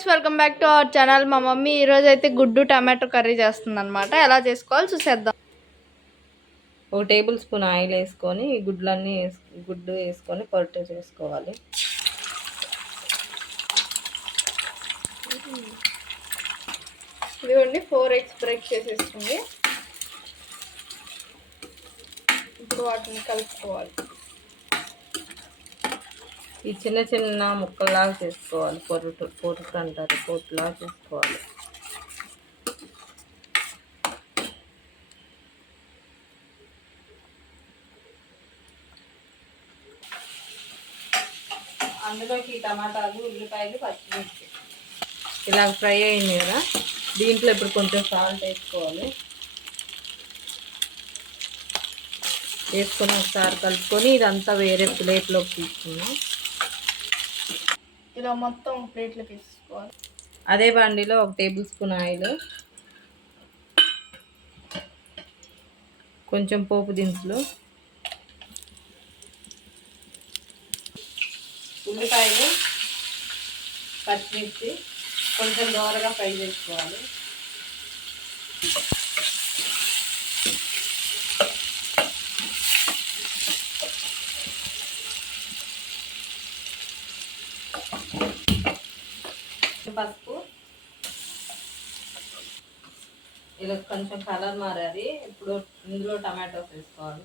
Guys welcome back to our channel. మా mummy ఈరోజు అయితే గుడ్డు టమాటో కర్రీ చేస్తుంది అనమాట ఎలా చేసుకోవాలో చూసేద్దాం. ఒక టేబుల్ స్పూన్ ఆయిల్ వేసుకొని గుడ్లన్నీ గుడ్డు వేసుకొని పొరటు చేసుకోవాలి. ఇదిగోండి ఫోర్ ఎగ్స్ బ్రేక్ చేసేస్తుంది ఇప్పుడు వాటిని కలుపుకోవాలి. ఈ చిన్న చిన్న ముక్కల్లాగా చేసుకోవాలి. పొరుటు పొరుటు అంటారు పొట్టులాగా చేసుకోవాలి. అందులోకి టమాటాలు ఉల్లిపాయలు పచ్చిమిర్చి. ఇలా ఫ్రై అయింది కదా దీంట్లో ఇప్పుడు కొంచెం సాల్ట్ వేసుకోవాలి. వేసుకొని ఒకసారి కలుపుకొని ఇదంతా వేరే ప్లేట్లోకి తీసుకున్నాం ఇలా మొత్తం ప్లేట్లోకి వేసుకోవాలి అదే బండిలో ఒక టేబుల్ స్పూన్ ఆయిల్. కొంచెం పోపు దినుసులు. ఉల్లిపాయలు పచ్చిమిర్చి కొంచెం దోరగా ఫ్రై చేసుకోవాలి. పసుపు. ఇలా కొంచెం కలర్ మారాది ఇప్పుడు ఇందులో టమాటోస్ వేసుకోవాలి.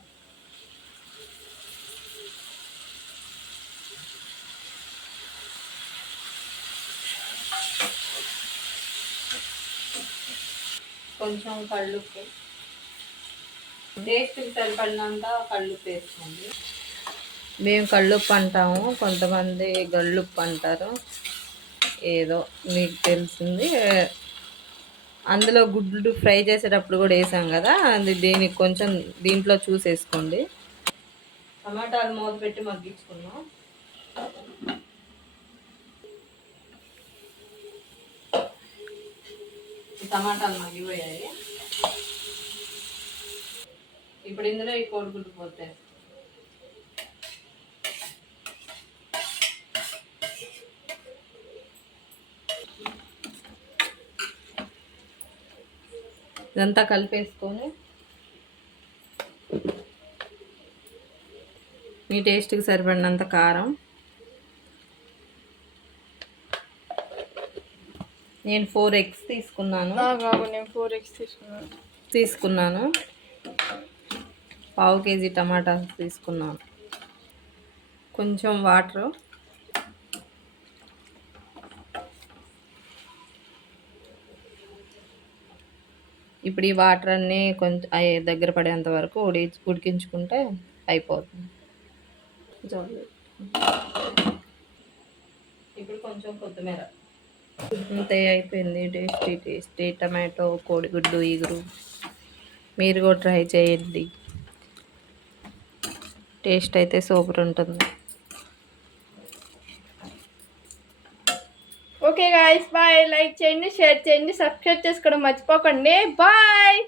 కొంచెం కళ్ళుప్పు. టేస్ట్కి సరిపడినంత కళ్ళుప్పు వేసుకోండి. మేము కళ్ళుప్పు అంటాము. కొంతమంది గళ్ళుప్పు అంటారు. ఏదో మీకు తెలిసింది. అందులో గుడ్లు ఫ్రై చేసేటప్పుడు కూడా వేసాం కదా. అది దీనికి కొంచెం దీంట్లో చూసేసుకోండి టమాటాలు మూత పెట్టి మగ్గించుకున్నాం టమాటాలు మగ్గిపోయాయి. ఇప్పుడు ఇందులో ఈ కోడిగుడ్డు పోతే ఇదంతా కలిపేసుకొని మీ టేస్ట్కి సరిపడినంత కారం. నేను ఫోర్ ఎగ్స్ తీసుకున్నాను. నేను ఫోర్ ఎగ్స్ తీసుకున్నాను. తీసుకున్నాను. పావు కేజీ టమాటా తీసుకున్నాను. కొంచెం వాటర్ ఇప్పుడు ఈ వాటర్ అన్నీ కొంచెం దగ్గర పడేంత వరకు ఉడి ఉడికించుకుంటే అయిపోతుంది. ఇప్పుడు కొంచెం కొత్తిమీర. అంతే అయిపోయింది. టేస్టీ టేస్టీ టమాటో కోడిగుడ్డు ఈగురు. మీరు కూడా ట్రై చేయండి. టేస్ట్ అయితే సూపర్ ఉంటుంది. ఓకే గాయస్ బాయ్ లైక్ చేయండి షేర్ చేయండి సబ్స్క్రైబ్ చేసుకోవడం మర్చిపోకండి. బాయ్